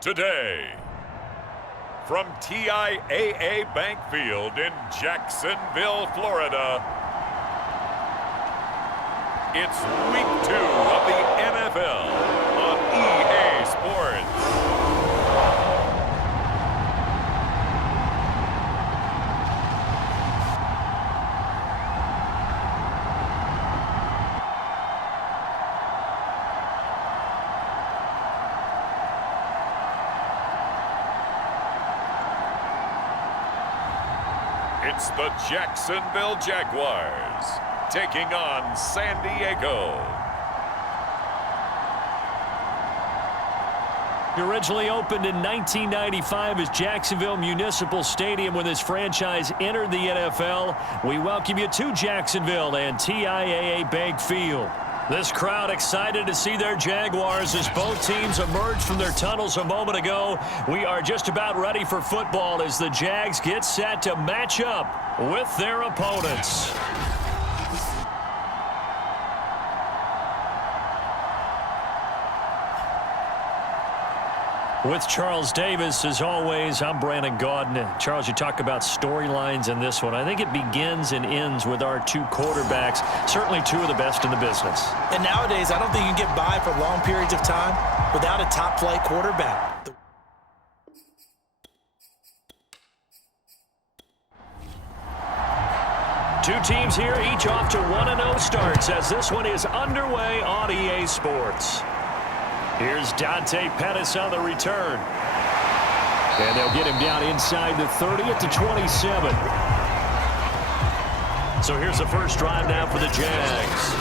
Today, from TIAA Bank Field in Jacksonville, Florida, it's Week 2 of the NFL on EA Sports. It's the Jacksonville Jaguars taking on San Diego. It originally opened in 1995 as Jacksonville Municipal Stadium when this franchise entered the NFL. We welcome you to Jacksonville and TIAA Bank Field. This crowd excited to see their Jaguars as both teams emerged from their tunnels a moment ago. We are just about ready for football as the Jags get set to match up with their opponents. With Charles Davis, as always, I'm Brandon Gaudin. Charles, you talk about storylines in this one. I think it begins and ends with our two quarterbacks, certainly two of the best in the business. And nowadays, I don't think you can get by for long periods of time without a top-flight quarterback. Two teams here, each off to 1-0 starts as this one is underway on EA Sports. Here's Dante Pettis on the return. And they'll get him down inside the 30 at the 27. So here's the first drive now for the Jags.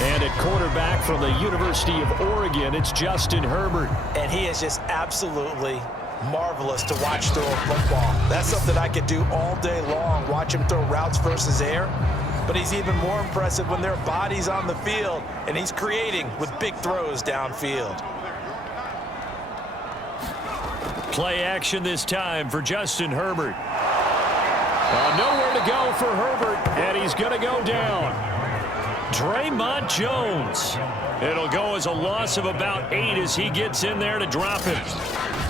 And at quarterback from the University of Oregon, it's Justin Herbert. And he is just absolutely marvelous to watch throw a football. That's something I could do all day long, watch him throw routes versus air. But he's even more impressive when their body's on the field, and he's creating with big throws downfield. Play action this time for Justin Herbert. Nowhere to go for Herbert, and he's going to go down. Draymond Jones. It'll go as a loss of about 8 as he gets in there to drop it.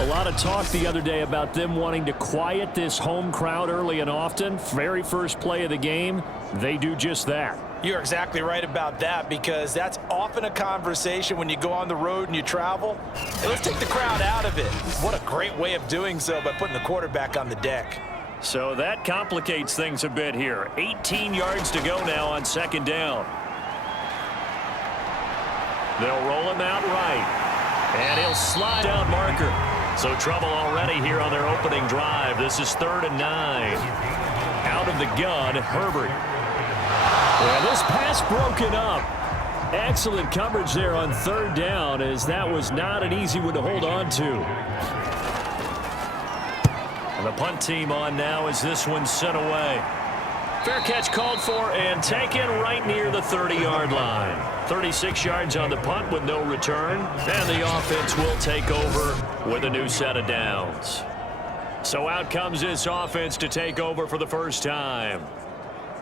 A lot of talk the other day about them wanting to quiet this home crowd early and often. Very first play of the game, they do just that. You're exactly right about that, because that's often a conversation when you go on the road and you travel. Hey, let's take the crowd out of it. What a great way of doing so by putting the quarterback on the deck. So that complicates things a bit here. 18 yards to go now on second down. They'll roll him out right. And he'll slide down marker. So trouble already here on their opening drive. This is 3rd and 9. Out of the gun, Herbert. And this pass broken up. Excellent coverage there on 3rd down, as that was not an easy one to hold on to. And the punt team on now as this one's sent away. Fair catch called for and taken right near the 30-yard line. 36 yards on the punt with no return. And the offense will take over with a new set of downs. So out comes this offense to take over for the first time.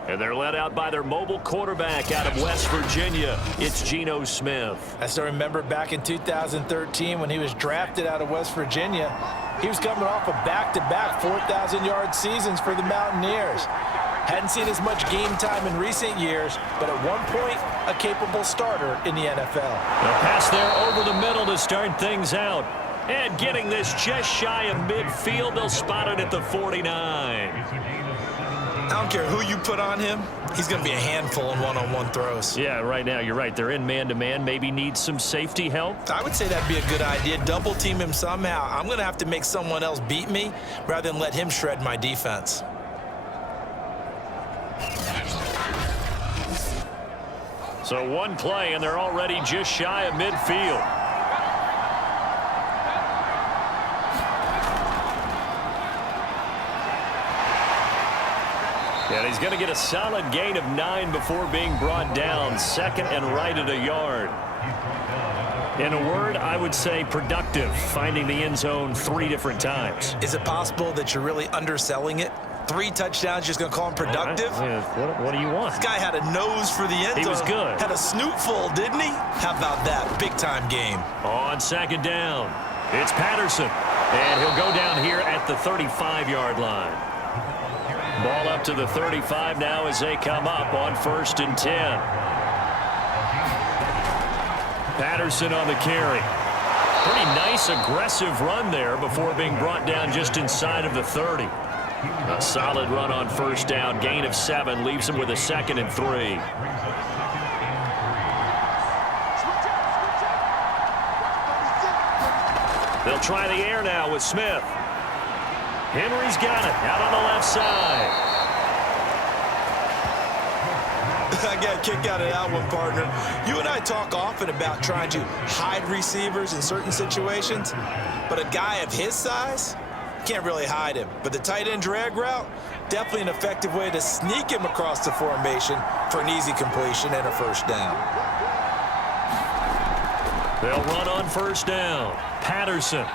And they're led out by their mobile quarterback out of West Virginia. It's Geno Smith. I still remember back in 2013 when he was drafted out of West Virginia. He was coming off of back-to-back 4,000-yard seasons for the Mountaineers. Hadn't seen as much game time in recent years, but at one point, a capable starter in the NFL. A pass there over the middle to start things out. And getting this just shy of midfield, they'll spot it at the 49. I don't care who you put on him. He's going to be a handful in one-on-one throws. Yeah, right now, you're right. They're in man-to-man. Maybe need some safety help. I would say that'd be a good idea. Double team him somehow. I'm going to have to make someone else beat me rather than let him shred my defense. So one play, and they're already just shy of midfield. And he's going to get a solid gain of 9 before being brought down. Second and right at a yard. In a word, I would say productive, finding the end zone 3 different times. Is it possible that you're really underselling it? 3 touchdowns, just going to call him productive? What do you want? This guy had a nose for the end zone. He was good. Had a snootful, didn't he? How about that? Big-time game. On second down, it's Patterson. And he'll go down here at the 35-yard line. Ball up to the 35 now as they come up on 1st and 10. Patterson on the carry. Pretty nice, aggressive run there before being brought down just inside of the 30. A solid run on 1st down. Gain of 7 leaves him with a 2nd and 3. They'll try the air now with Smith. Henry's got it out on the left side. I got a kick out of that one, partner. You and I talk often about trying to hide receivers in certain situations, but a guy of his size, can't really hide him. But the tight end drag route, definitely an effective way to sneak him across the formation for an easy completion and a 1st down. They'll run on 1st down. Patterson.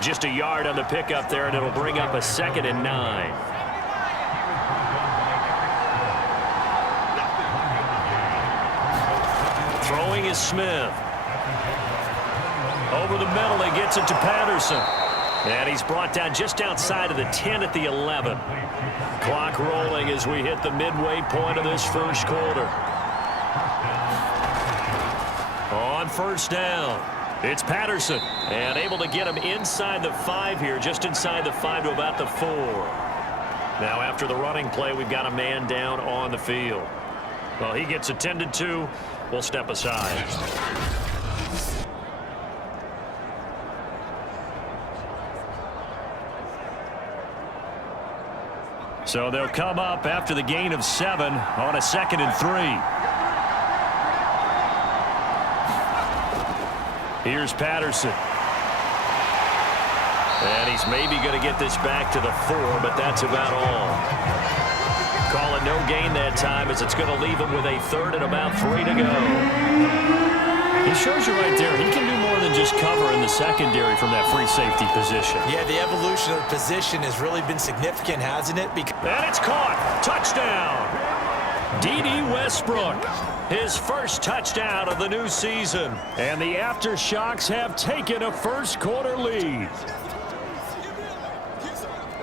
Just a yard on the pickup there, and it'll bring up a 2nd and 9. Throwing is Smith. Over the middle, he gets it to Patterson. And he's brought down just outside of the 10 at the 11. Clock rolling as we hit the midway point of this 1st quarter. On 1st down. It's Patterson, and able to get him inside the 5 here, just inside the 5 to about the 4. Now after the running play, we've got a man down on the field. Well, he gets attended to. We'll step aside. So they'll come up after the gain of 7 on a 2nd and 3. Here's Patterson. And he's maybe going to get this back to the 4, but that's about all. Call it no gain that time as it's going to leave him with a 3rd and about 3 to go. He shows you right there, he can do more than just cover in the secondary from that free safety position. Yeah, the evolution of the position has really been significant, hasn't it? And it's caught. Touchdown. D.D. Westbrook. His first touchdown of the new season. And the Aftershocks have taken a 1st quarter lead.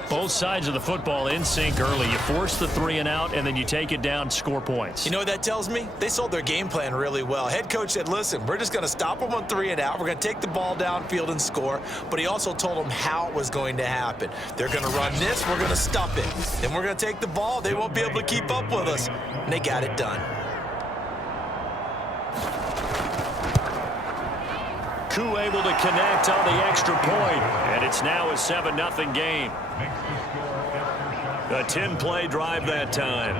Both sides of the football in sync early. You force the 3 and out, and then you take it down, score points. You know what that tells me? They sold their game plan really well. Head coach said, listen, we're just going to stop them on 3 and out. We're going to take the ball downfield and score. But he also told them how it was going to happen. They're going to run this. We're going to stop it. Then we're going to take the ball. They won't be able to keep up with us. And they got it done. Koo able to connect on the extra point, and it's now a 7-0 game. A 10-play drive that time.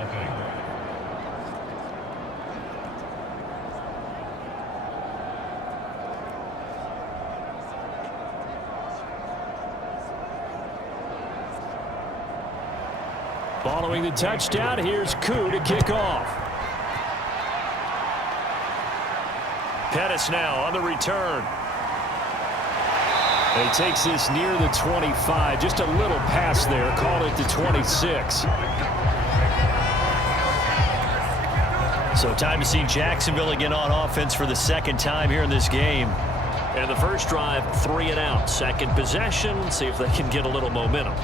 Following the touchdown, here's Koo to kick off. Pettis now on the return. And he takes this near the 25. Just a little pass there. Called it the 26. So time to see Jacksonville again on offense for the second time here in this game. And the first drive, 3 and out. Second possession, see if they can get a little momentum.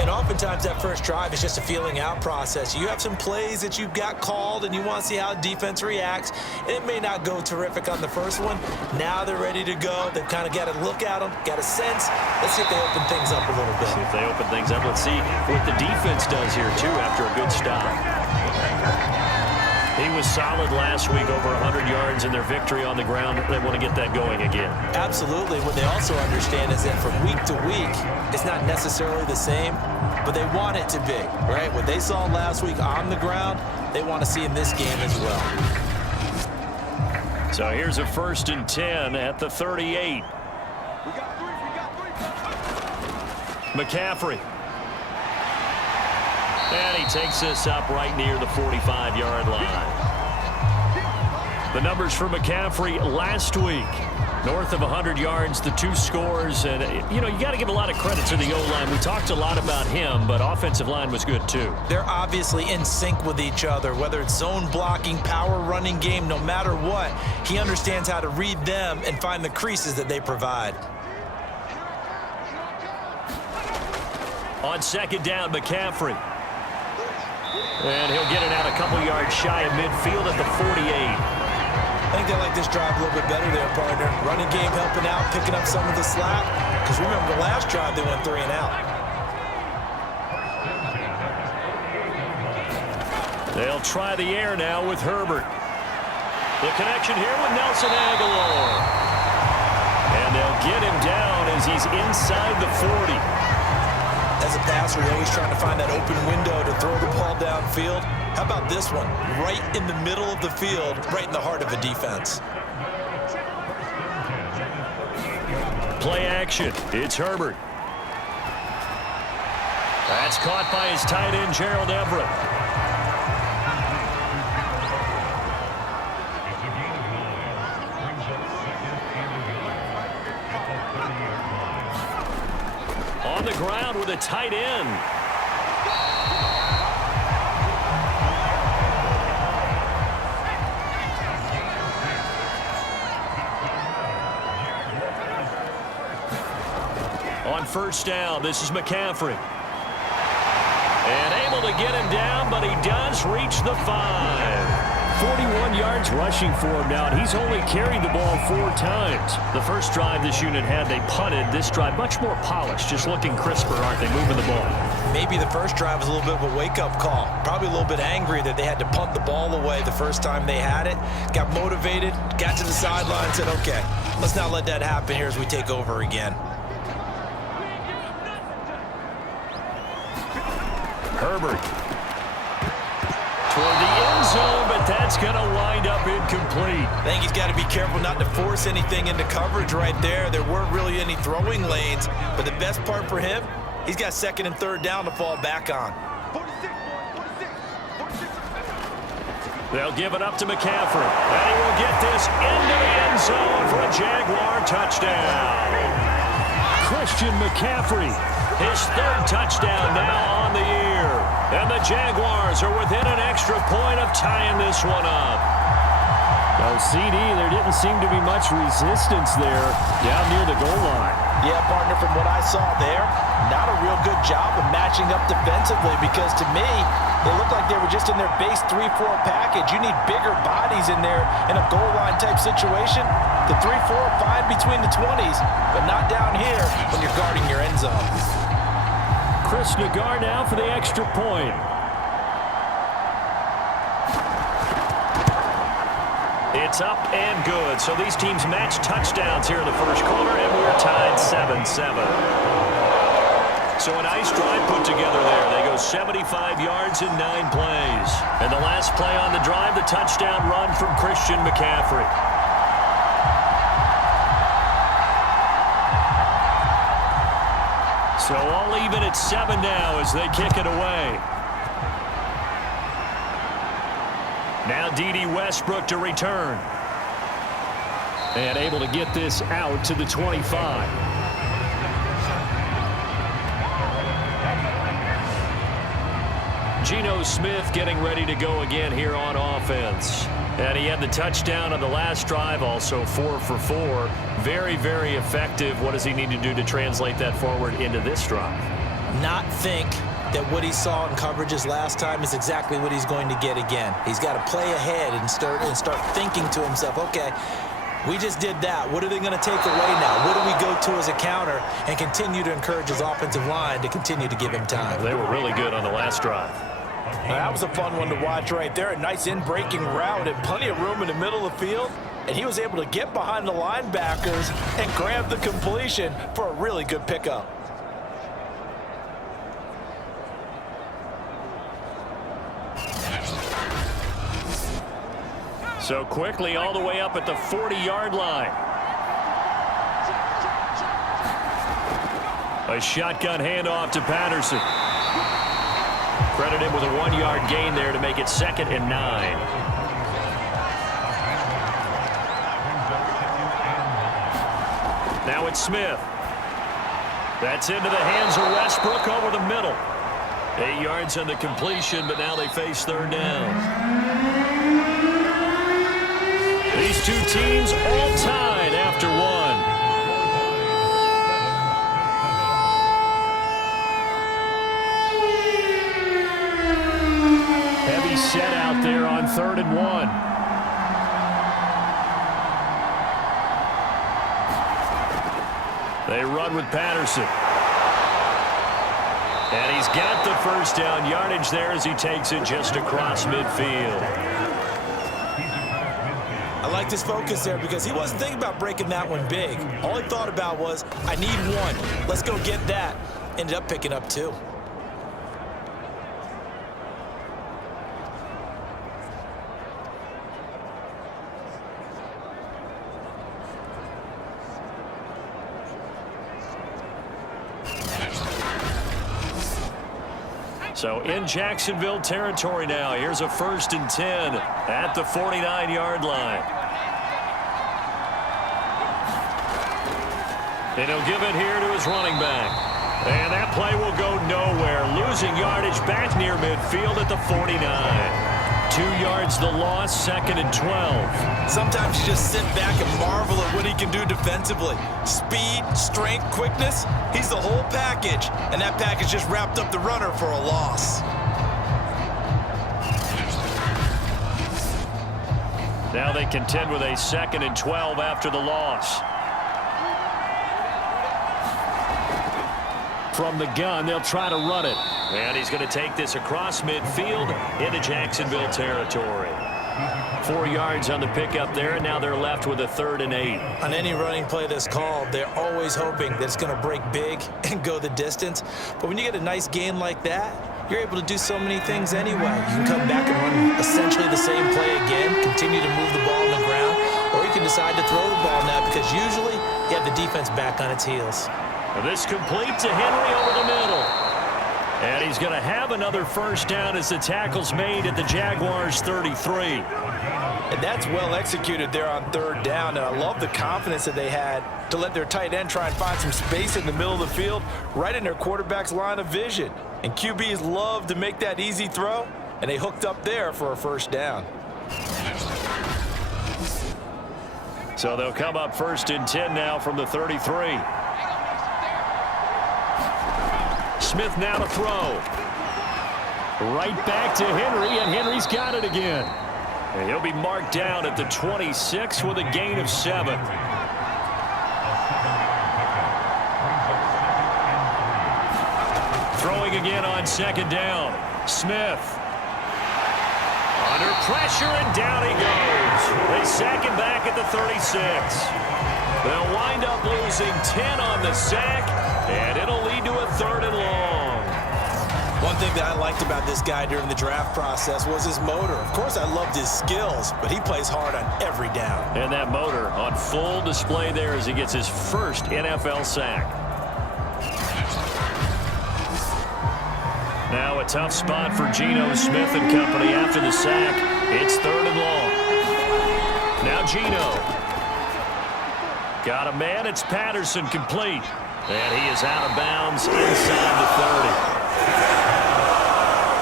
And oftentimes that first drive is just a feeling out process. You have some plays that you've got called and you want to see how defense reacts. It may not go terrific on the first one. Now they're ready to go. They've kind of got to look at them, got a sense. Let's see if they open things up a little bit. See if they open things up. Let's see what the defense does here, too, after a good stop. He was solid last week, over 100 yards in their victory on the ground. They want to get that going again. Absolutely. What they also understand is that from week to week, it's not necessarily the same, but they want it to be, right? What they saw last week on the ground, they want to see in this game as well. So here's a 1st and 10 at the 38. McCaffrey. And he takes this up right near the 45-yard line. The numbers for McCaffrey last week. North of 100 yards, the 2 scores. And, you know, you got to give a lot of credit to the O-line. We talked a lot about him, but offensive line was good, too. They're obviously in sync with each other, whether it's zone blocking, power running game, no matter what. He understands how to read them and find the creases that they provide. On 2nd down, McCaffrey. And he'll get it out a couple yards shy of midfield at the 48. I think they like this drive a little bit better there, partner. Running game helping out, picking up some of the slack. Because remember, the last drive they went 3 and out. They'll try the air now with Herbert. The connection here with Nelson Aguilar. And they'll get him down as he's inside the 40. As a passer, you're always trying to find that open window to throw the ball downfield. How about this one? Right in the middle of the field, right in the heart of a defense. Play action. It's Herbert. That's caught by his tight end, Gerald Everett. On the ground with a tight end. On 1st down, this is McCaffrey. And able to get him down, but he does reach the 5. 41 yards rushing for him now, and he's only carried the ball 4 times. The first drive this unit had, they punted. This drive, much more polished, just looking crisper, aren't they, moving the ball? Maybe the first drive was a little bit of a wake-up call. Probably a little bit angry that they had to punt the ball away the first time they had it. Got motivated, got to the sideline, and said, okay, let's not let that happen here as we take over again. Herbert. Toward the end zone, but that's going to wind up incomplete. I think he's got to be careful not to force anything into coverage right there. There weren't really any throwing lanes, but the best part for him, he's got 2nd and 3rd down to fall back on. They'll give it up to McCaffrey, and he will get this into the end zone for a Jaguar touchdown. Christian McCaffrey, his 3rd touchdown now on the year. And the Jaguars are within an extra point of tying this one up. Now, CD, there didn't seem to be much resistance there down near the goal line. Yeah, partner, from what I saw there, not a real good job of matching up defensively because to me, they looked like they were just in their base 3-4 package. You need bigger bodies in there in a goal line type situation. The 3-4 fine between the 20s, but not down here when you're guarding your end zone. Chris Nagar now for the extra point. It's up and good. So these teams match touchdowns here in the first quarter, and we're tied 7-7. So a nice drive put together there. They go 75 yards in 9 plays. And the last play on the drive, the touchdown run from Christian McCaffrey. So all even at 7 now as they kick it away. Now D.D. Westbrook to return. And able to get this out to the 25. Geno Smith getting ready to go again here on offense. And he had the touchdown on the last drive, also 4 for 4. Very, very effective. What does he need to do to translate that forward into this drive? Not think that what he saw in coverages last time is exactly what he's going to get again. He's got to play ahead and start thinking to himself, okay, we just did that. What are they going to take away now? What do we go to as a counter? And continue to encourage his offensive line to continue to give him time. They were really good on the last drive. That was a fun one to watch right there. A nice in-breaking route and plenty of room in the middle of the field. And he was able to get behind the linebackers and grab the completion for a really good pickup. So quickly all the way up at the 40-yard line. A shotgun handoff to Patterson. Credit him with a 1-yard gain there to make it 2nd and 9. Now it's Smith. That's into the hands of Westbrook over the middle. 8 yards on the completion, but now they face 3rd down. These two teams all tied after 1. Heavy set out there on 3rd and 1. They run with Patterson. And he's got the first down yardage there as he takes it just across midfield. I liked his focus there because he wasn't thinking about breaking that one big. All he thought about was, I need 1. Let's go get that. Ended up picking up 2. So in Jacksonville territory now. Here's a 1st and 10 at the 49-yard line. And he'll give it here to his running back. And that play will go nowhere. Losing yardage back near midfield at the 49. 2 yards the loss, 2nd and 12. Sometimes you just sit back and marvel at what he can do defensively. Speed, strength, quickness, he's the whole package. And that package just wrapped up the runner for a loss. Now they contend with a 2nd and 12 after the loss. From the gun, they'll try to run it. And he's going to take this across midfield into Jacksonville territory. 4 yards on the pickup there, and now they're left with a 3rd and 8. On any running play that's called, they're always hoping that it's going to break big and go the distance. But when you get a nice gain like that, you're able to do so many things anyway. You can come back and run essentially the same play again, continue to move the ball on the ground, or you can decide to throw the ball now because usually you have the defense back on its heels. This complete to Henry over the middle. And he's going to have another first down as the tackle's made at the Jaguars' 33. And that's well executed there on 3rd down. And I love the confidence that they had to let their tight end try and find some space in the middle of the field, right in their quarterback's line of vision. And QBs love to make that easy throw, and they hooked up there for a first down. So they'll come up 1st and 10 now from the 33. Smith now to throw. Right back to Henry, and Henry's got it again. And he'll be marked down at the 26 with a gain of 7. Throwing again on 2nd down. Smith. Under pressure, and down he goes. They sack him back at the 36. They'll wind up losing 10 on the sack, and it'll lead to a 3rd and long. One thing that I liked about this guy during the draft process was his motor. Of course, I loved his skills, but he plays hard on every down. And that motor on full display there as he gets his first NFL sack. Now a tough spot for Geno Smith and company after the sack. It's 3rd and long. Now Gino. Got a man. It's Patterson, complete. And he is out of bounds inside the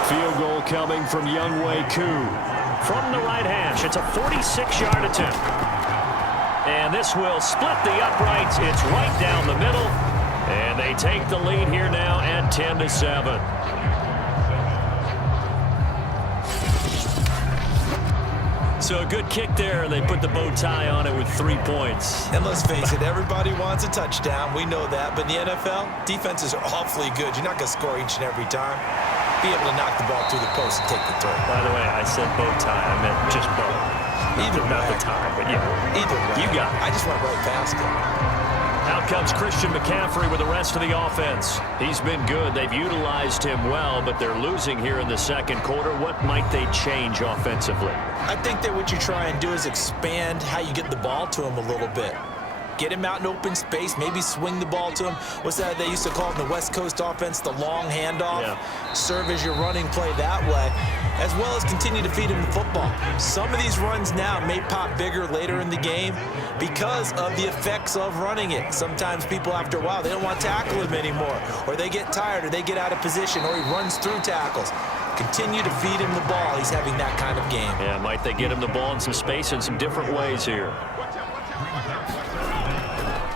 30. Field goal coming from Younghoe Koo. From the right hash, it's a 46-yard attempt. And this will split the uprights. It's right down the middle. And they take the lead here now at 10-7. So a good kick there, and they put the bow tie on it with 3 points. And let's face it, everybody wants a touchdown. We know that. But in the NFL, defenses are awfully good. You're not going to score each and every time. Be able to knock the ball through the post and take the throw. By the way, I said bow tie. I meant just bow. Not the tie, but yeah. Either way. You got it. I just went right past it. Out comes Christian McCaffrey with the rest of the offense. He's been good. They've utilized him well, but they're losing here in the second quarter. What might they change offensively? I think that what you try and do is expand how you get the ball to him a little bit. Get him out in open space, maybe swing the ball to him. What's that they used to call it in the West Coast offense, the long handoff? Yeah. Serve as your running play that way, as well as continue to feed him the football. Some of these runs now may pop bigger later in the game because of the effects of running it. Sometimes people, after a while, they don't want to tackle him anymore, or they get tired, or they get out of position, or he runs through tackles. Continue to feed him the ball. He's having that kind of game. Yeah, might they get him the ball in some space in some different ways here.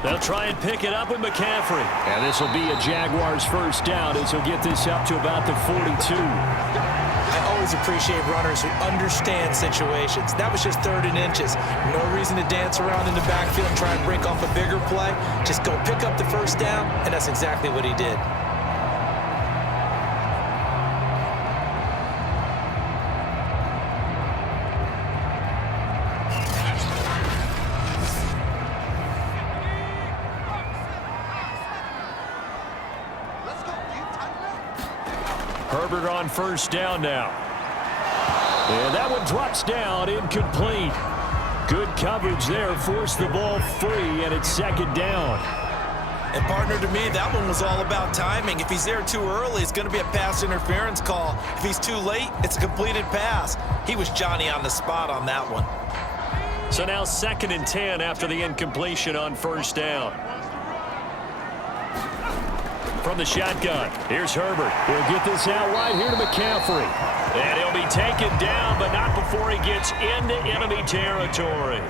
They'll try and pick it up with McCaffrey. And this will be a Jaguars first down as he'll get this up to about the 42. I always appreciate runners who understand situations. That was just 3rd and inches. No reason to dance around in the backfield and try and break off a bigger play. Just go pick up the first down, and that's exactly what he did. Herbert on first down now. And that one drops down, incomplete. Good coverage there, forced the ball free, and it's 2nd down. And partner, to me, that one was all about timing. If he's there too early, it's going to be a pass interference call. If he's too late, it's a completed pass. He was Johnny on the spot on that one. So now 2nd and 10 after the incompletion on first down. From the shotgun, here's Herbert. He'll get this out wide here to McCaffrey. And he'll be taken down, but not before he gets into enemy territory.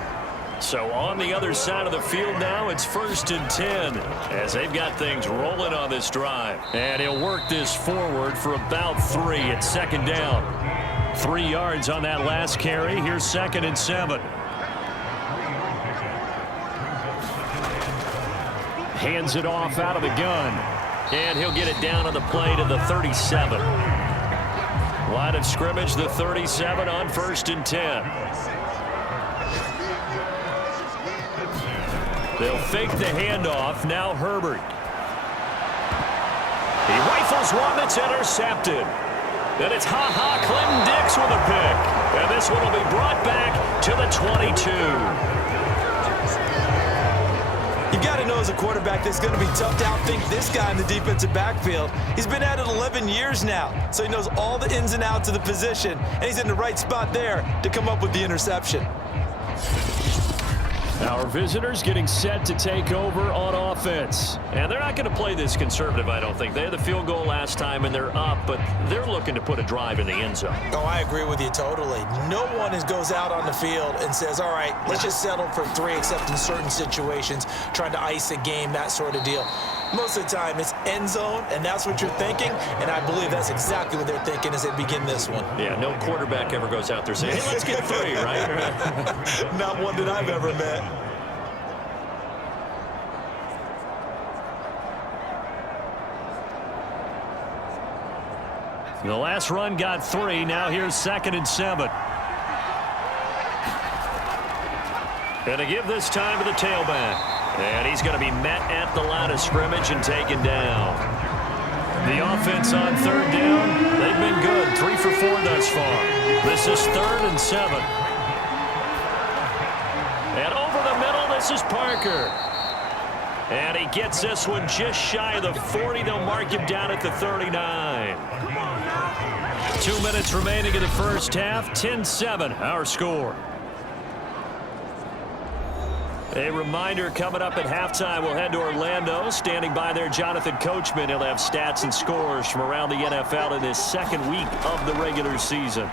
So on the other side of the field now, it's 1st and 10 as they've got things rolling on this drive. And he'll work this forward for about 3 at 2nd down. 3 yards on that last carry. Here's 2nd and 7. Hands it off out of the gun. And he'll get it down on the play to the 37. Line of scrimmage, the 37 on 1st and 10. They'll fake the handoff. Now Herbert. He rifles one that's intercepted. Then it's Clinton Dix with a pick. And this one will be brought back to the 22. You got to know as a quarterback that it's going to be tough to outthink this guy in the defensive backfield. He's been at it 11 years now, so he knows all the ins and outs of the position, and he's in the right spot there to come up with the interception. Our visitors getting set to take over on offense. And they're not going to play this conservative, I don't think. They had the field goal last time, and they're up, but they're looking to put a drive in the end zone. Oh, I agree with you totally. No one goes out on the field and says, all right, let's just settle for 3, except in certain situations, trying to ice a game, that sort of deal. Most of the time, it's end zone, and that's what you're thinking, and I believe that's exactly what they're thinking as they begin this one. Yeah, no quarterback ever goes out there saying, hey, let's get 3, right? Not one that I've ever met. The last run got 3. Now here's 2nd and 7. And to give this time to the tailback. And he's going to be met at the line of scrimmage and taken down. The offense on 3rd down, they've been good. 3 for 4 thus far. This is 3rd and 7. And over the middle, this is Parker. And he gets this one just shy of the 40. They'll mark him down at the 39. 2 minutes remaining in the first half. 10-7, our score. A reminder coming up at halftime, we'll head to Orlando. Standing by there, Jonathan Coachman. He'll have stats and scores from around the NFL in this second week of the regular season.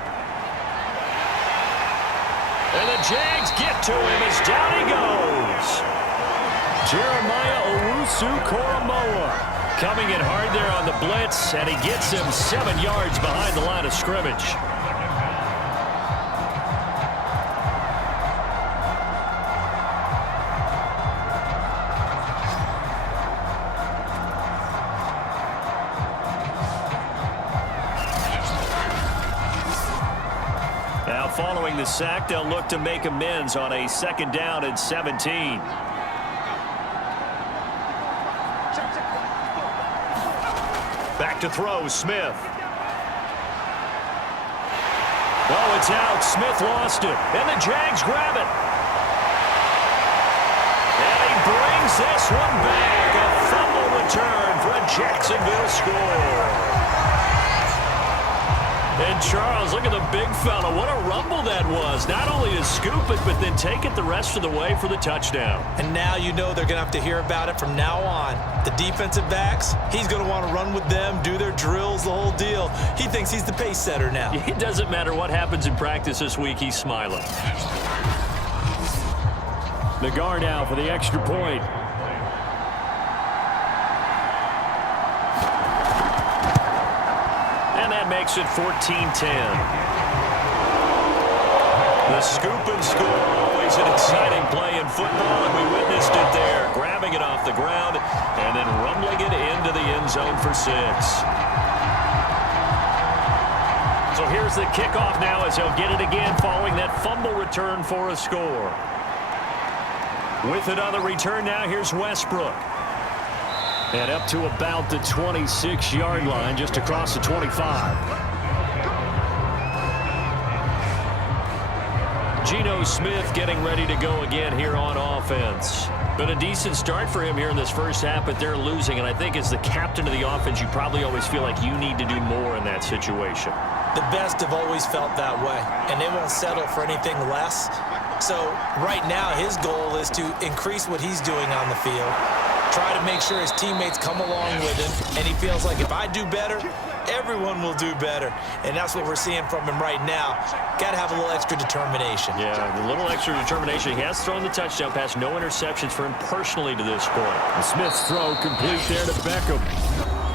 And the Jags get to him as down he goes. Jeremiah Owusu-Koramoah coming in hard there on the blitz, and he gets him 7 yards behind the line of scrimmage. Now following the sack, they'll look to make amends on a 2nd down and 17. Back to throw, Smith. Oh, it's out. Smith lost it. And the Jags grab it. And he brings this one back. A fumble return for a Jacksonville score. And Charles, look at the big fella. What a rumble that was. Not only to scoop it, but then take it the rest of the way for the touchdown. And now you know they're going to have to hear about it from now on. The defensive backs, he's going to want to run with them, do their drills, the whole deal. He thinks he's the pace setter now. It doesn't matter what happens in practice this week, he's smiling. The guard now for the extra point. Makes it 14-10. The scoop and score, always an exciting play in football, and we witnessed it there. Grabbing it off the ground and then rumbling it into the end zone for 6. So here's the kickoff now as he'll get it again following that fumble return for a score. With it on the return now, here's Westbrook. And up to about the 26-yard line, just across the 25. Geno Smith getting ready to go again here on offense. Been a decent start for him here in this first half, but they're losing. And I think as the captain of the offense, you probably always feel like you need to do more in that situation. The best have always felt that way, and they won't settle for anything less. So right now, his goal is to increase what he's doing on the field. Try to make sure his teammates come along with him, and he feels like if I do better, everyone will do better. And that's what we're seeing from him right now. Got to have a little extra determination. Yeah, a little extra determination. He has thrown the touchdown pass. No interceptions for him personally to this point. And Smith's throw complete there to Beckham.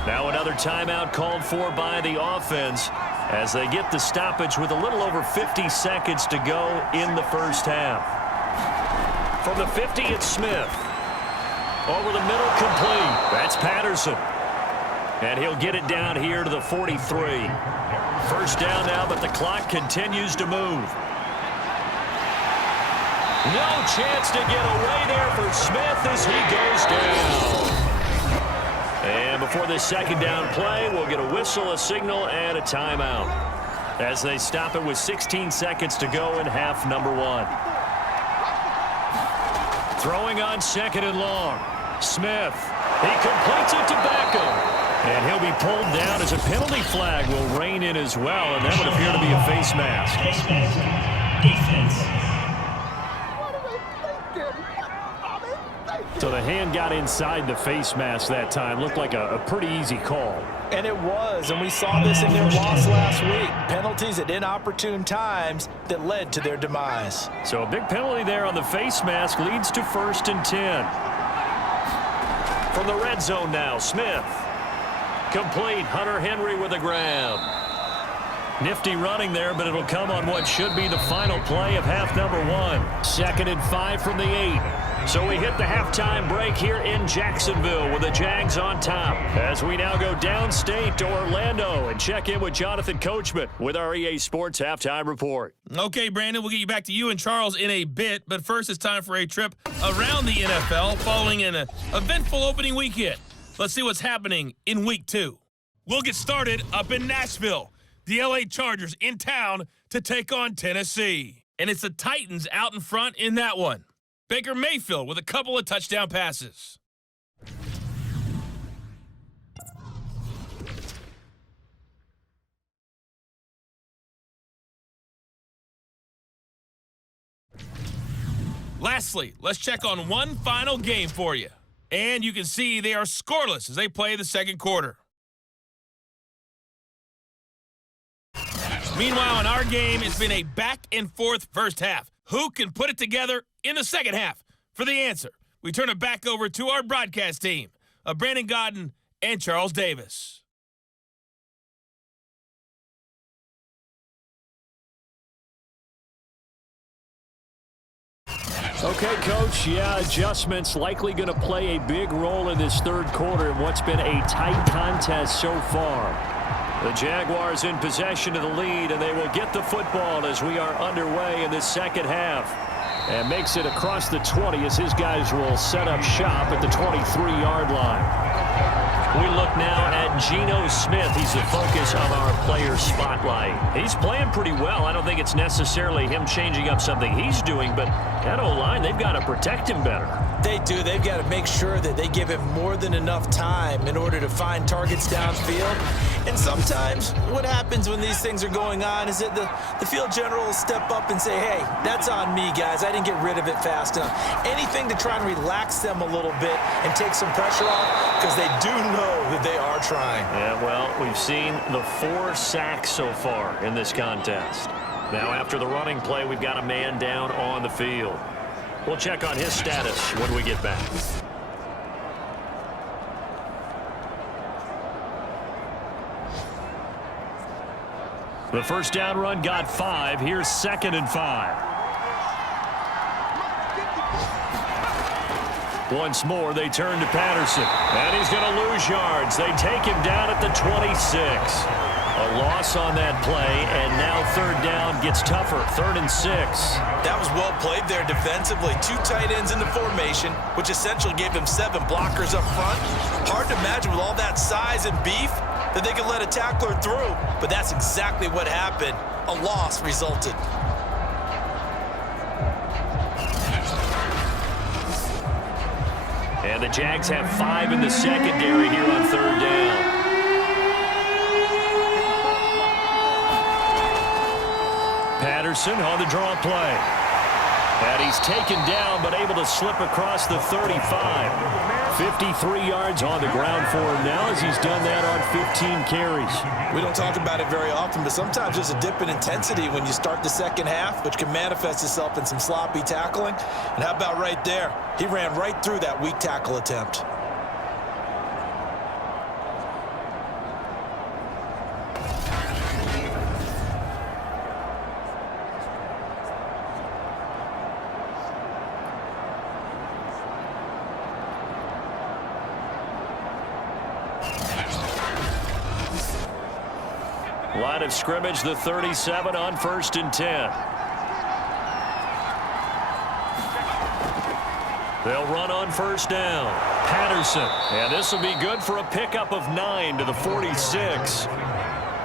Now another timeout called for by the offense as they get the stoppage with a little over 50 seconds to go in the first half. From the 50, it's Smith. Over the middle, complete. That's Patterson. And he'll get it down here to the 43. First down now, but the clock continues to move. No chance to get away there for Smith as he goes down. And before this second down play, we'll get a whistle, a signal, and a timeout as they stop it with 16 seconds to go in half number 1. Throwing on 2nd and long. Smith, he completes it to Beckham. And he'll be pulled down as a penalty flag will rein in as well, and that would appear to be a face mask. Defense. So the hand got inside the face mask that time. Looked like a pretty easy call. And it was, and we saw this in their loss last week. Penalties at inopportune times that led to their demise. So a big penalty there on the face mask leads to 1st and 10. From the red zone now, Smith. Complete. Hunter Henry with the grab. Nifty running there, but it'll come on what should be the final play of half number 1. 2nd and 5 from the 8. So we hit the halftime break here in Jacksonville with the Jags on top. As we now go downstate to Orlando and check in with Jonathan Coachman with our EA Sports Halftime Report. Okay, Brandon, we'll get you back to you and Charles in a bit, but first it's time for a trip around the NFL following an eventful opening weekend. Let's see what's happening in Week 2. We'll get started up in Nashville. The LA Chargers in town to take on Tennessee. And it's the Titans out in front in that one. Baker Mayfield with a couple of touchdown passes. Lastly, let's check on one final game for you. And you can see they are scoreless as they play the second quarter. Meanwhile, in our game, it's been a back-and-forth first half. Who can put it together in the second half? For the answer, we turn it back over to our broadcast team of Brandon Godden and Charles Davis. Okay, Coach, yeah, adjustments likely going to play a big role in this third quarter in what's been a tight contest so far. The Jaguars in possession of the lead, and they will get the football as we are underway in this second half. And makes it across the 20 as his guys will set up shop at the 23-yard line. We look now at Geno Smith. He's the focus of our player spotlight. He's playing pretty well. I don't think it's necessarily him changing up something he's doing, but that O-line, they've got to protect him better. They do. They've got to make sure that they give him more than enough time in order to find targets downfield. And sometimes what happens when these things are going on is that the field general will step up and say, hey, that's on me, guys. I didn't get rid of it fast enough. Anything to try and relax them a little bit and take some pressure off, because they do know that they are trying. Yeah, well, we've seen the 4 sacks so far in this contest. Now, after the running play, we've got a man down on the field. We'll check on his status when we get back. The first down run got 5. Here's 2nd and 5. Once more, they turn to Patterson. And he's going to lose yards. They take him down at the 26. A loss on that play, and now third down gets tougher. 3rd and 6. That was well played there defensively. 2 tight ends in the formation, which essentially gave them 7 blockers up front. Hard to imagine with all that size and beef that they could let a tackler through, but that's exactly what happened. A loss resulted. And the Jags have 5 in the secondary here on 3rd down. Patterson on the draw play. And he's taken down but able to slip across the 35. 53 yards on the ground for him now as he's done that on 15 carries. We don't talk about it very often, but sometimes there's a dip in intensity when you start the second half, which can manifest itself in some sloppy tackling. And how about right there? He ran right through that weak tackle attempt. Line of scrimmage, the 37 on 1st and 10. They'll run on 1st down. Patterson. And this will be good for a pickup of 9 to the 46.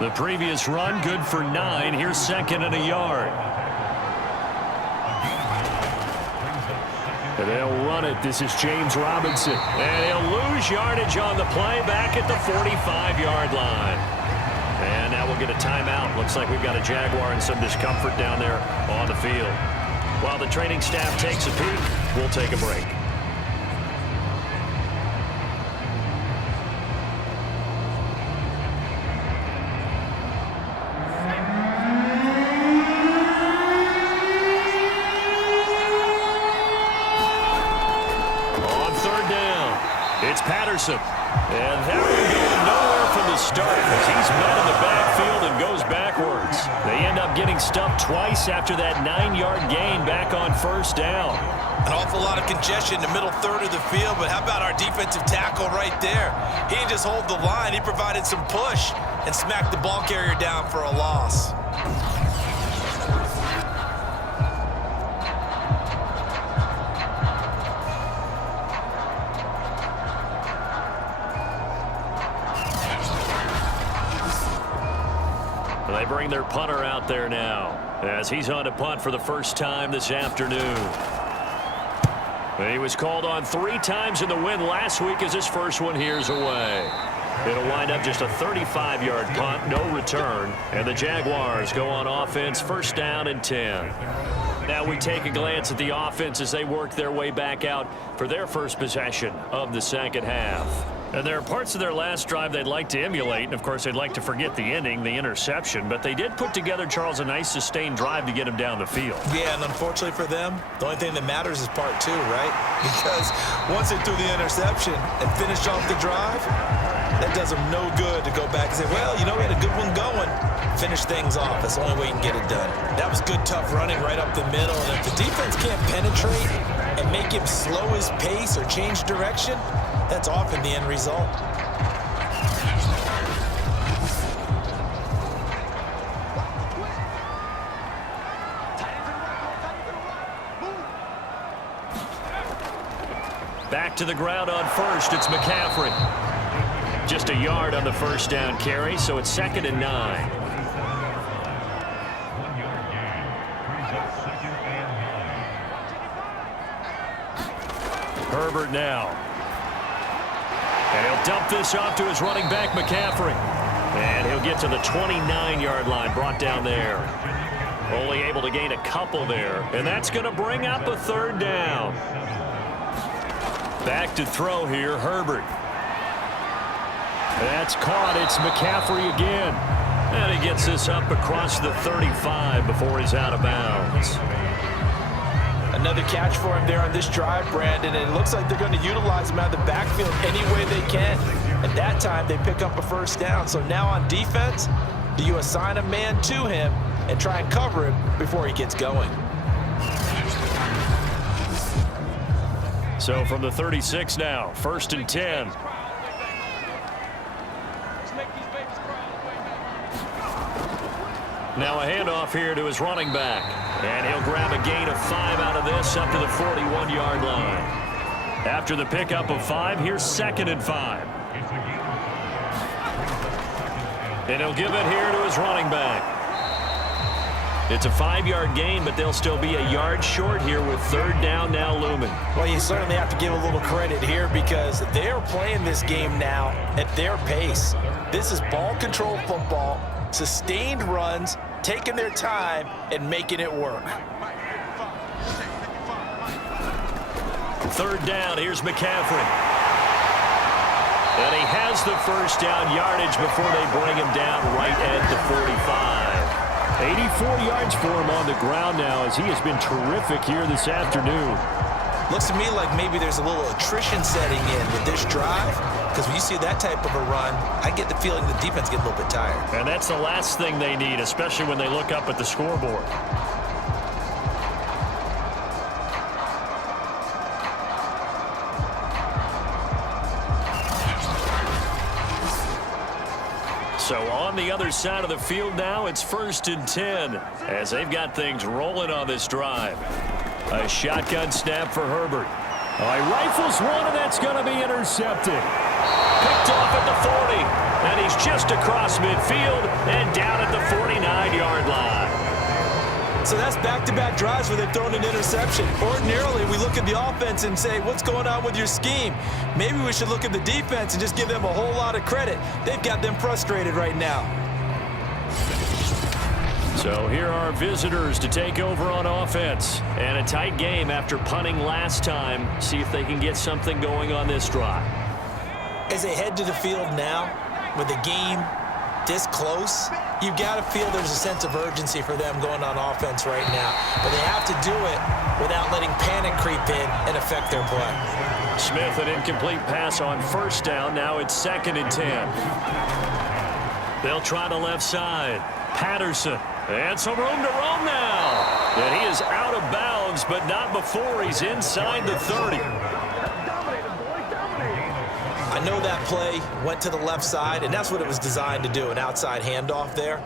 The previous run, good for 9. Here's 2nd and a yard. And they'll run it. This is James Robinson. And he'll lose yardage on the play back at the 45-yard line. And now we'll get a timeout. Looks like we've got a Jaguar in some discomfort down there on the field. While the training staff takes a peek, we'll take a break. On 3rd down, it's Patterson. And that one going nowhere from the start as he's met in the backfield and goes backwards. They end up getting stuffed twice after that 9-yard gain back on 1st down. An awful lot of congestion in the middle third of the field, but how about our defensive tackle right there? He didn't just hold the line, he provided some push and smacked the ball carrier down for a loss. They bring their punter out there now as he's on to punt for the first time this afternoon. He was called on 3 times in the win last week as his first one here's away. It'll wind up just a 35-yard punt, no return, and the Jaguars go on offense 1st down and 10. Now we take a glance at the offense as they work their way back out for their first possession of the second half. And there are parts of their last drive they'd like to emulate, and of course they'd like to forget the ending, the interception, but they did put together, Charles, a nice sustained drive to get him down the field. Yeah, and unfortunately for them, the only thing that matters is part two, right? Because once they threw the interception and finished off the drive, that does them no good to go back and say, well, you know, we had a good one going. Finish things off. That's the only way you can get it done. That was good, tough running right up the middle, and if the defense can't penetrate and make him slow his pace or change direction, that's often the end result. Back to the ground on first. It's McCaffrey. Just a yard on the first down carry, so it's 2nd and 9. Herbert now. And he'll dump this off to his running back, McCaffrey. And he'll get to the 29-yard line, brought down there. Only able to gain a couple there. And that's going to bring up a 3rd down. Back to throw here, Herbert. That's caught. It's McCaffrey again. And he gets this up across the 35 before he's out of bounds. Another catch for him there on this drive, Brandon, and it looks like they're going to utilize him out of the backfield any way they can. At that time, they pick up a 1st down. So now on defense, do you assign a man to him and try and cover him before he gets going? So from the 36 now, 1st and 10. Now a handoff here to his running back. And he'll grab a gain of 5 out of this up to the 41-yard line. After the pickup of 5, here's 2nd and 5. And he'll give it here to his running back. It's a 5-yard gain, but they'll still be a yard short here with 3rd down now looming. Well, you certainly have to give a little credit here because they're playing this game now at their pace. This is ball control football, sustained runs, taking their time and making it work. 3rd down, here's McCaffrey. And he has the 1st down yardage before they bring him down right at the 45. 84 yards for him on the ground now as he has been terrific here this afternoon. Looks to me like maybe there's a little attrition setting in with this drive, because when you see that type of a run, I get the feeling the defense gets a little bit tired. And that's the last thing they need, especially when they look up at the scoreboard. So on the other side of the field now, it's 1st and 10 as they've got things rolling on this drive. A shotgun snap for Herbert. He rifles one, and that's going to be intercepted. Picked off at the 40, and he's just across midfield and down at the 49-yard line. So that's back-to-back drives where they've thrown an interception. Ordinarily, we look at the offense and say, what's going on with your scheme? Maybe we should look at the defense and just give them a whole lot of credit. They've got them frustrated right now. So here are visitors to take over on offense. And a tight game after punting last time. See if they can get something going on this drive. As they head to the field now, with the game this close, you've got to feel there's a sense of urgency for them going on offense right now. But they have to do it without letting panic creep in and affect their play. Smith, an incomplete pass on 1st down. Now it's 2nd and 10. They'll try the left side. Patterson. And some room to roam now. And he is out of bounds, but not before he's inside the 30. I know that play went to the left side, and that's what it was designed to do, an outside handoff there.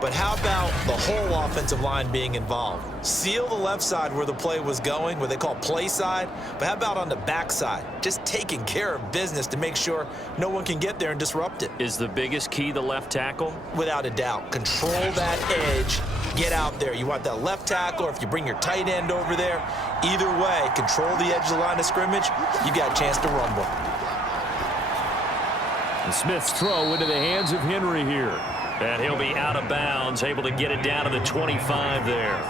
But how about the whole offensive line being involved? Seal the left side where the play was going, what they call play side, but how about on the back side? Just taking care of business to make sure no one can get there and disrupt it. Is the biggest key the left tackle? Without a doubt. Control that edge. Get out there. You want that left tackle, or if you bring your tight end over there, either way, control the edge of the line of scrimmage, you got a chance to rumble. And Smith's throw into the hands of Henry here. And he'll be out of bounds, able to get it down to the 25 there.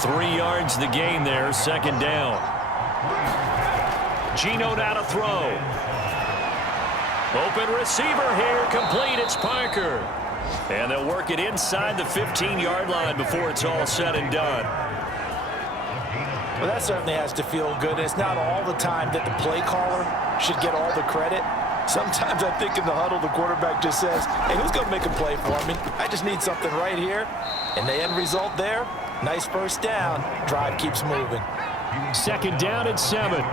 3 yards the gain there, second down. Geno now to throw. Open receiver here, complete, it's Parker. And they'll work it inside the 15-yard line before it's all said and done. Well, that certainly has to feel good. It's not all the time that the play caller should get all the credit. Sometimes I think in the huddle, the quarterback just says, hey, who's going to make a play for me? I just need something right here. And the end result there, nice first down. Drive keeps moving. Second down and 7.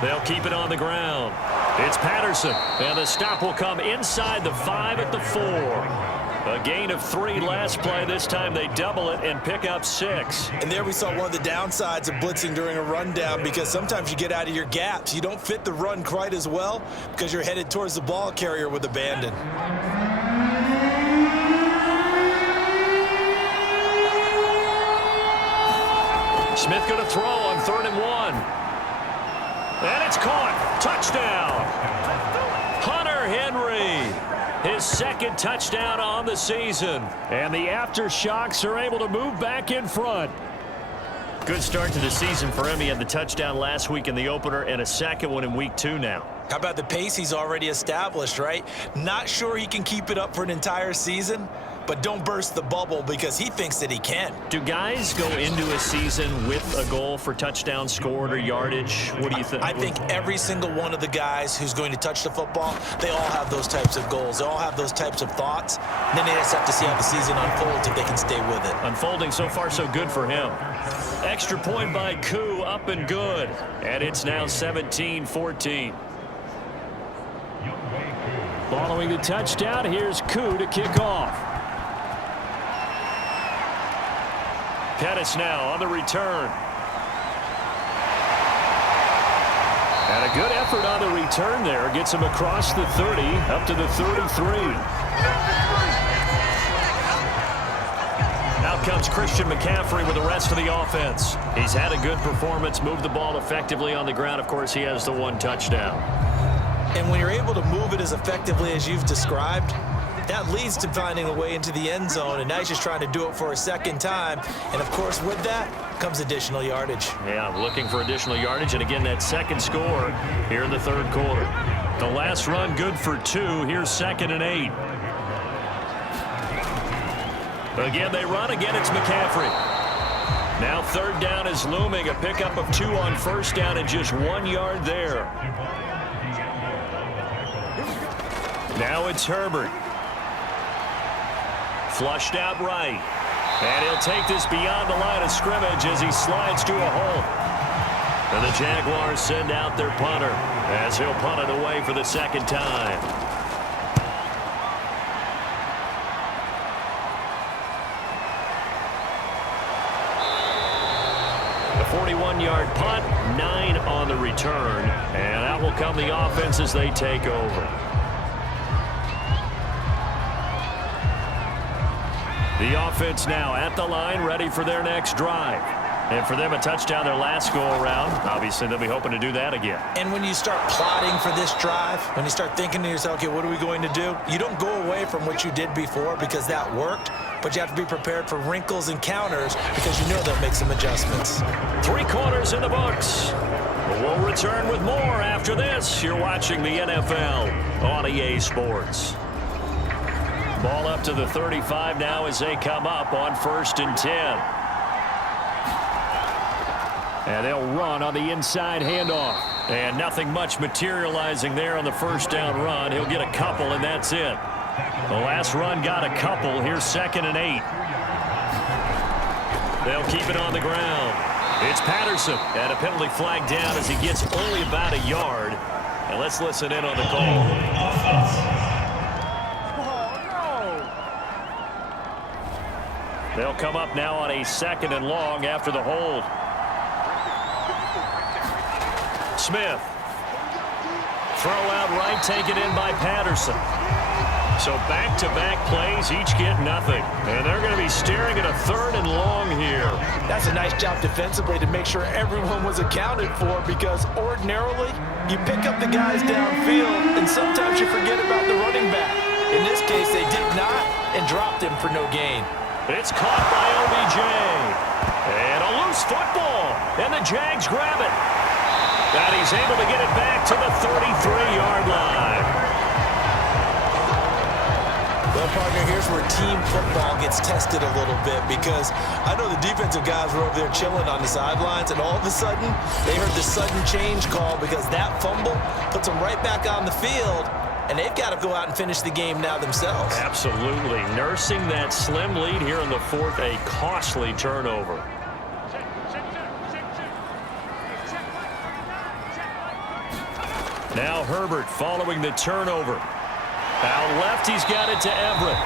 They'll keep it on the ground. It's Patterson, and the stop will come inside the 5 at the 4. A gain of 3 last play. This time they double it and pick up 6. And there we saw one of the downsides of blitzing during a rundown, because sometimes you get out of your gaps. You don't fit the run quite as well because you're headed towards the ball carrier with abandon. Smith going to throw on 3rd and 1. And it's caught. Touchdown. Hunter Henry. His second touchdown on the season. And the Aftershocks are able to move back in front. Good start to the season for him. He had the touchdown last week in the opener and a second one in week 2 now. How about the pace he's already established, right? Not sure he can keep it up for an entire season, but don't burst the bubble because he thinks that he can. Do guys go into a season with a goal for touchdown scored or yardage? What do you think? I think every single one of the guys who's going to touch the football, they all have those types of goals. They all have those types of thoughts. And then they just have to see how the season unfolds if they can stay with it. Unfolding so far so good for him. Extra point by Koo, up and good. And it's now 17-14. Following the touchdown, here's Koo to kick off. Pettis now on the return. And a good effort on the return there. Gets him across the 30, up to the 33. Out comes Christian McCaffrey with the rest of the offense. He's had a good performance, moved the ball effectively on the ground. Of course, he has the 1 touchdown. And when you're able to move it as effectively as you've described, that leads to finding a way into the end zone, and now he's just trying to do it for a second time. And, of course, with that comes additional yardage. Yeah, looking for additional yardage, and again, that second score here in the 3rd quarter. The last run good for 2. Here's 2nd and 8. Again, they run. Again, it's McCaffrey. Now 3rd down is looming. A pickup of 2 on 1st down and just 1 yard there. Now it's Herbert. Flushed out right. And he'll take this beyond the line of scrimmage as he slides to a hole. And the Jaguars send out their punter as he'll punt it away for the 2nd time. The 41-yard punt, 9 on the return. And out will come the offense as they take over. The offense now at the line, ready for their next drive. And for them, a touchdown their last go-around. Obviously, they'll be hoping to do that again. And when you start plotting for this drive, when you start thinking to yourself, okay, what are we going to do? You don't go away from what you did before because that worked, but you have to be prepared for wrinkles and counters because you know they'll make some adjustments. 3 quarters in the books. We'll return with more after this. You're watching the NFL on EA Sports. Ball up to the 35 now as they come up on 1st and 10. And they'll run on the inside handoff. And nothing much materializing there on the 1st down run. He'll get a couple, and that's it. The last run got a couple. Here's 2nd and 8. They'll keep it on the ground. It's Patterson. And a penalty flag down as he gets only about a yard. And let's listen in on the call. They'll come up now on a 2nd and long after the hold. Smith. Throw out right, taken in by Patterson. So back-to-back plays, each get nothing. And they're going to be staring at a 3rd and long here. That's a nice job defensively to make sure everyone was accounted for, because ordinarily you pick up the guys downfield and sometimes you forget about the running back. In this case, they did not and dropped him for no gain. It's caught by OBJ. And a loose football. And the Jags grab it. And he's able to get it back to the 33-yard line. Well, partner, here's where team football gets tested a little bit, because I know the defensive guys were over there chilling on the sidelines, and all of a sudden, they heard the sudden change call because that fumble puts them right back on the field, and they've got to go out and finish the game now themselves. Absolutely. Nursing that slim lead here in the fourth, a costly turnover. Now Herbert following the turnover. Out left, he's got it to Everett.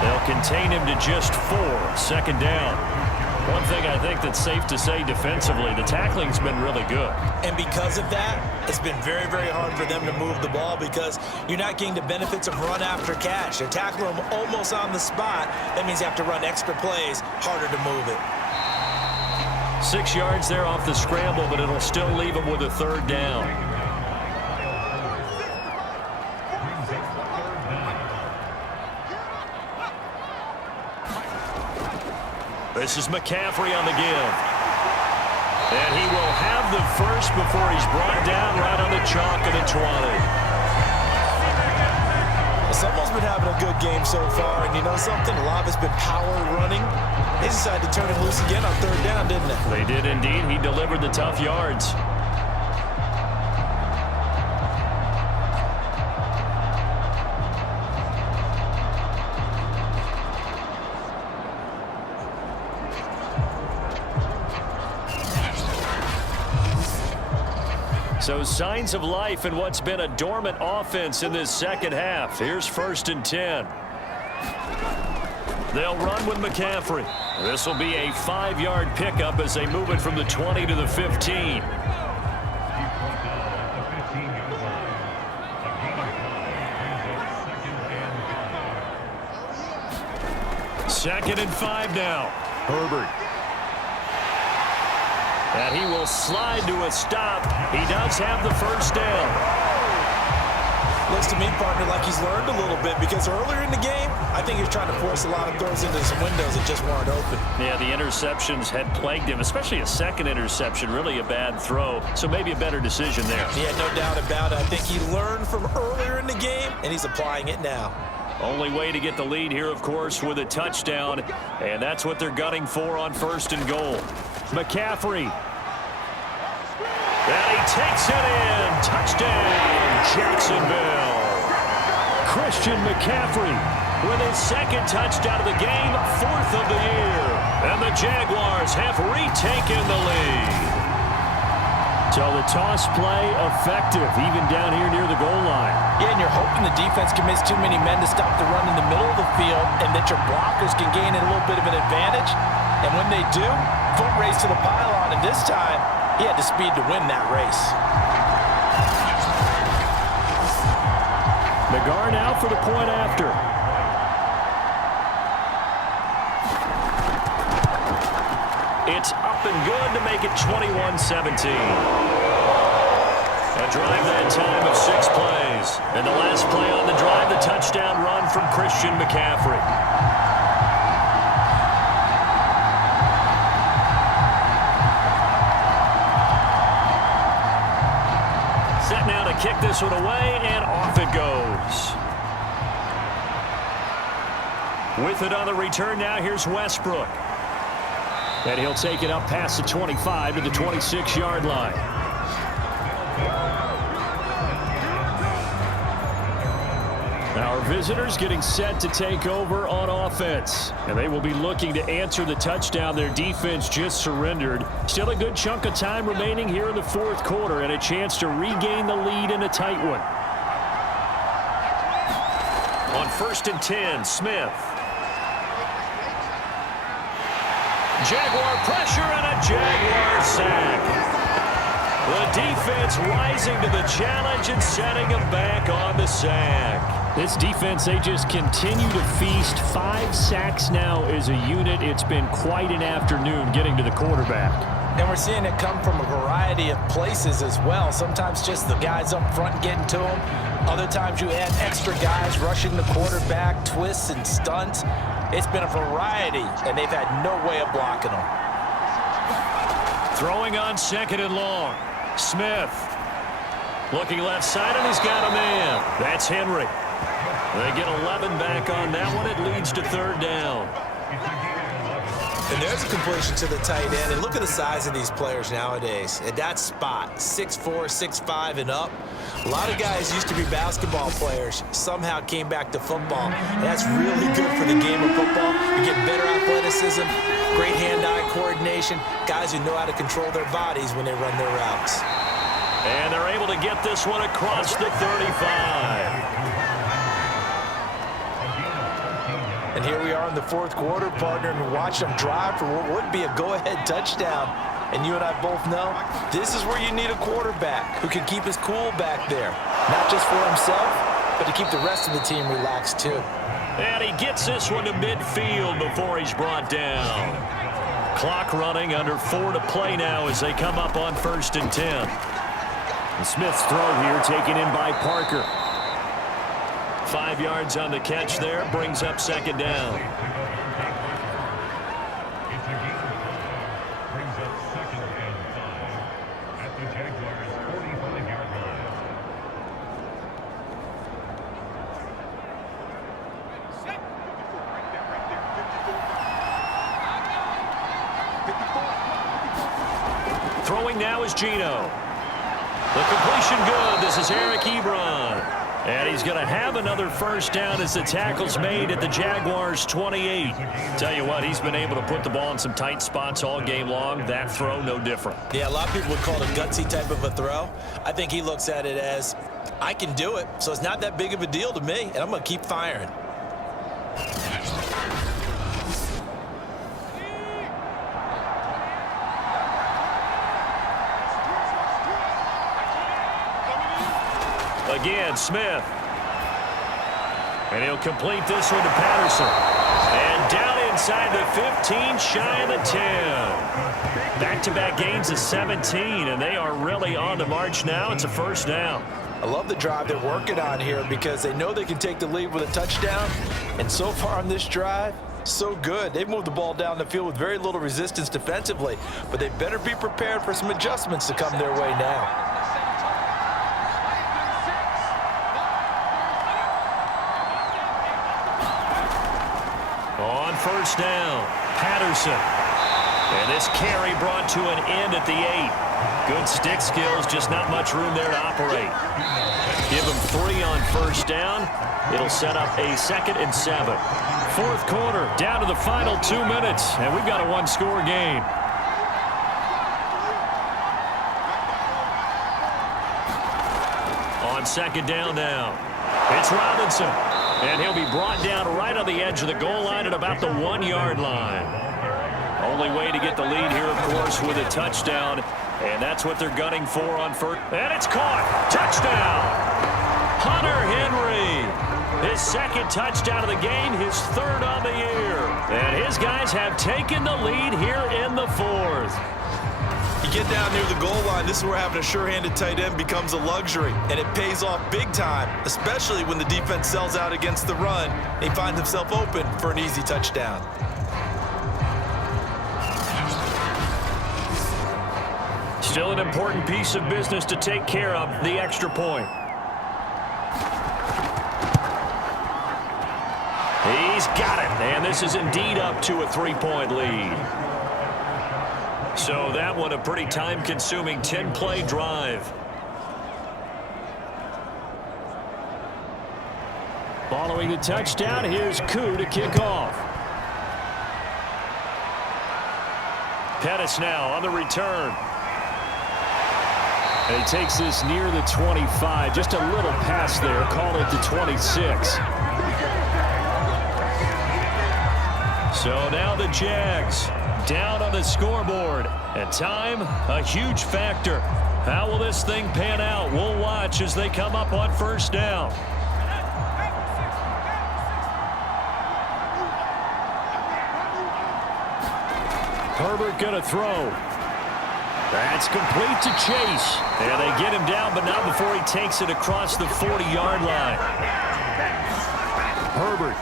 They'll contain him to just 4. Second down. One thing I think that's safe to say defensively, the tackling's been really good. And because of that, it's been very, very hard for them to move the ball because you're not getting the benefits of run after catch. They're tackling them almost on the spot. That means you have to run extra plays, harder to move it. 6 yards there off the scramble, but it'll still leave him with a third down. This is McCaffrey on the give. And he will have the first before he's brought down right on the chalk of the 20. Someone's been having a good game so far, and you know something? A lot of it's been power running. They decided to turn him loose again on third down, didn't they? They did indeed. He delivered the tough yards. So signs of life in what's been a dormant offense in this second half. Here's 1st and 10. They'll run with McCaffrey. This will be a 5-yard pickup as they move it from the 20 to the 15. Second and 5 now. Herbert. And he will slide to a stop. He does have the first down. Looks to me, partner, like he's learned a little bit because earlier in the game, I think he was trying to force a lot of throws into some windows that just weren't open. Yeah, the interceptions had plagued him, especially a second interception, really a bad throw. So maybe a better decision there. Yeah, no doubt about it. I think he learned from earlier in the game, and he's applying it now. Only way to get the lead here, of course, with a touchdown. And that's what they're gunning for on 1st and goal. McCaffrey. And he takes it in. Touchdown, Jacksonville. Christian McCaffrey with his second touchdown of the game, 4th of the year. And the Jaguars have retaken the lead. So the toss play effective, even down here near the goal line. Yeah, and you're hoping the defense commits too many men to stop the run in the middle of the field and that your blockers can gain a little bit of an advantage. And when they do, foot race to the pylon, and this time, he had the speed to win that race. McGar now for the point after. It's up and good to make it 21-17. A drive that time of 6 plays. And the last play on the drive, the touchdown run from Christian McCaffrey. Set now to kick this one away, and off it goes. With it on the return now, here's Westbrook. And he'll take it up past the 25 to the 26-yard line. Our visitors getting set to take over on offense. And they will be looking to answer the touchdown their defense just surrendered. Still a good chunk of time remaining here in the 4th quarter and a chance to regain the lead in a tight one. On 1st and 10, Smith. Jaguar pressure and a Jaguar sack. The defense rising to the challenge and setting him back on the sack. This defense, they just continue to feast. 5 sacks now as a unit. It's been quite an afternoon getting to the quarterback. And we're seeing it come from a variety of places as well. Sometimes just the guys up front getting to him. Other times you add extra guys rushing the quarterback, twists and stunts. It's been a variety, and they've had no way of blocking them. Throwing on 2nd and long. Smith. Looking left side, and he's got a man. That's Henry. They get 11 back on that one. It leads to 3rd down. And there's a completion to the tight end. And look at the size of these players nowadays. At that spot, 6'4", 6'5", and up. A lot of guys used to be basketball players, somehow came back to football. And that's really good for the game of football. You get better athleticism, great hand-eye coordination, guys who know how to control their bodies when they run their routes. And they're able to get this one across the 35. And here we are in the 4th quarter, partner, and watch them drive for what would be a go-ahead touchdown. And you and I both know this is where you need a quarterback who can keep his cool back there. Not just for himself, but to keep the rest of the team relaxed too. And he gets this one to midfield before he's brought down. Clock running, under 4 to play now as they come up on 1st and 10. And Smith's throw here taken in by Parker. 5 yards on the catch there, brings up 2nd down. Brings up 2nd and 5 at the Jaguars' 45-yard line. Throwing now is Gino. The completion good. This is Eric Ebron. And he's going to have another 1st down as the tackle's made at the Jaguars' 28. Tell you what, he's been able to put the ball in some tight spots all game long. That throw, no different. Yeah, a lot of people would call it a gutsy type of a throw. I think he looks at it as, I can do it, so it's not that big of a deal to me, and I'm going to keep firing. Again, Smith. And he'll complete this one to Patterson. And down inside the 15, shy of the 10. Back-to-back gains of 17, and they are really on the march now. It's a 1st down. I love the drive they're working on here because they know they can take the lead with a touchdown. And so far on this drive, so good. They've moved the ball down the field with very little resistance defensively, but they better be prepared for some adjustments to come their way now. On 1st down, Patterson. And this carry brought to an end at the 8. Good stick skills, just not much room there to operate. Give him 3 on 1st down. It'll set up a 2nd and 7. 4th quarter, down to the final 2 minutes, and we've got a 1-score game. On 2nd down now, it's Robinson. And he'll be brought down right on the edge of the goal line at about the 1-yard line. Only way to get the lead here, of course, with a touchdown. And that's what they're gunning for on 1st. And it's caught. Touchdown. Hunter Henry. His 2nd touchdown of the game, his 3rd on the year. And his guys have taken the lead here in the 4th. You get down near the goal line, this is where having a sure-handed tight end becomes a luxury, and it pays off big time, especially when the defense sells out against the run. He finds himself open for an easy touchdown. Still an important piece of business to take care of, the extra point. He's got it, and this is indeed up to a 3-point lead. So that one a pretty time-consuming 10-play drive. Following the touchdown, here's Koo to kick off. Pettis now on the return. And he takes this near the 25. Just a little pass there. Call it the 26. So now the Jags down on the scoreboard. And time, a huge factor. How will this thing pan out? We'll watch as they come up on 1st down. Herbert going to throw. That's complete to Chase. And they get him down, but not before he takes it across the 40-yard line. Herbert.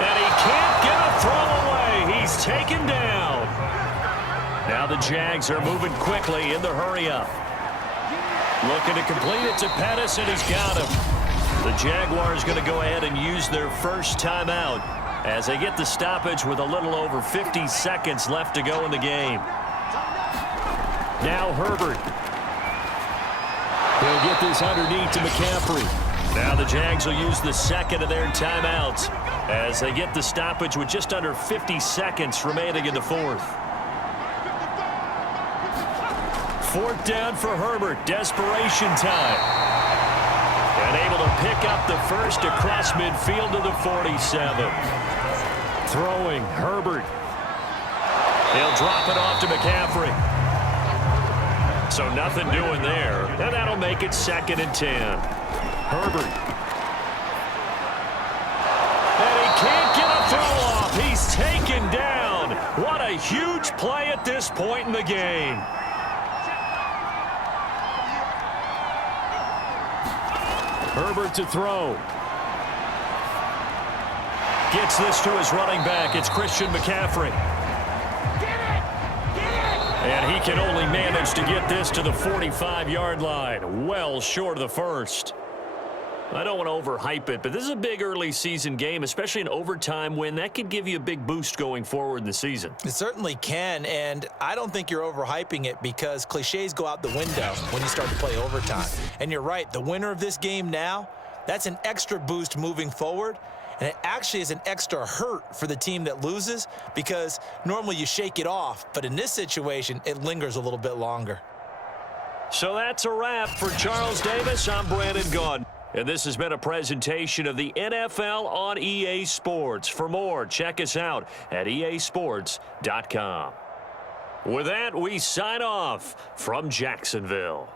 And he can't get a throw away. He's taken down. Now the Jags are moving quickly in the hurry-up. Looking to complete it to Pettis, and he's got him. The Jaguars going to go ahead and use their first timeout as they get the stoppage with a little over 50 seconds left to go in the game. Now Herbert. He'll get this underneath to McCaffrey. Now the Jags will use the second of their timeouts as they get the stoppage with just under 50 seconds remaining in the fourth. Fourth down for Herbert. Desperation time. And able to pick up the first across midfield to the 47. Throwing, Herbert. He'll drop it off to McCaffrey. So nothing doing there. And that'll make it 2nd and 10. Herbert. And he can't get a throw off. He's taken down. What a huge play at this point in the game. Herbert to throw. Gets this to his running back. It's Christian McCaffrey. And he can only manage to get this to the 45-yard line. Well short of the first. I don't want to overhype it, but this is a big early season game, especially an overtime win. That could give you a big boost going forward in the season. It certainly can, and I don't think you're overhyping it because cliches go out the window when you start to play overtime. And you're right, the winner of this game now, that's an extra boost moving forward, and it actually is an extra hurt for the team that loses because normally you shake it off, but in this situation, it lingers a little bit longer. So that's a wrap for Charles Davis. I'm Brandon Gaudin. And this has been a presentation of the NFL on EA Sports. For more, check us out at easports.com. With that, we sign off from Jacksonville.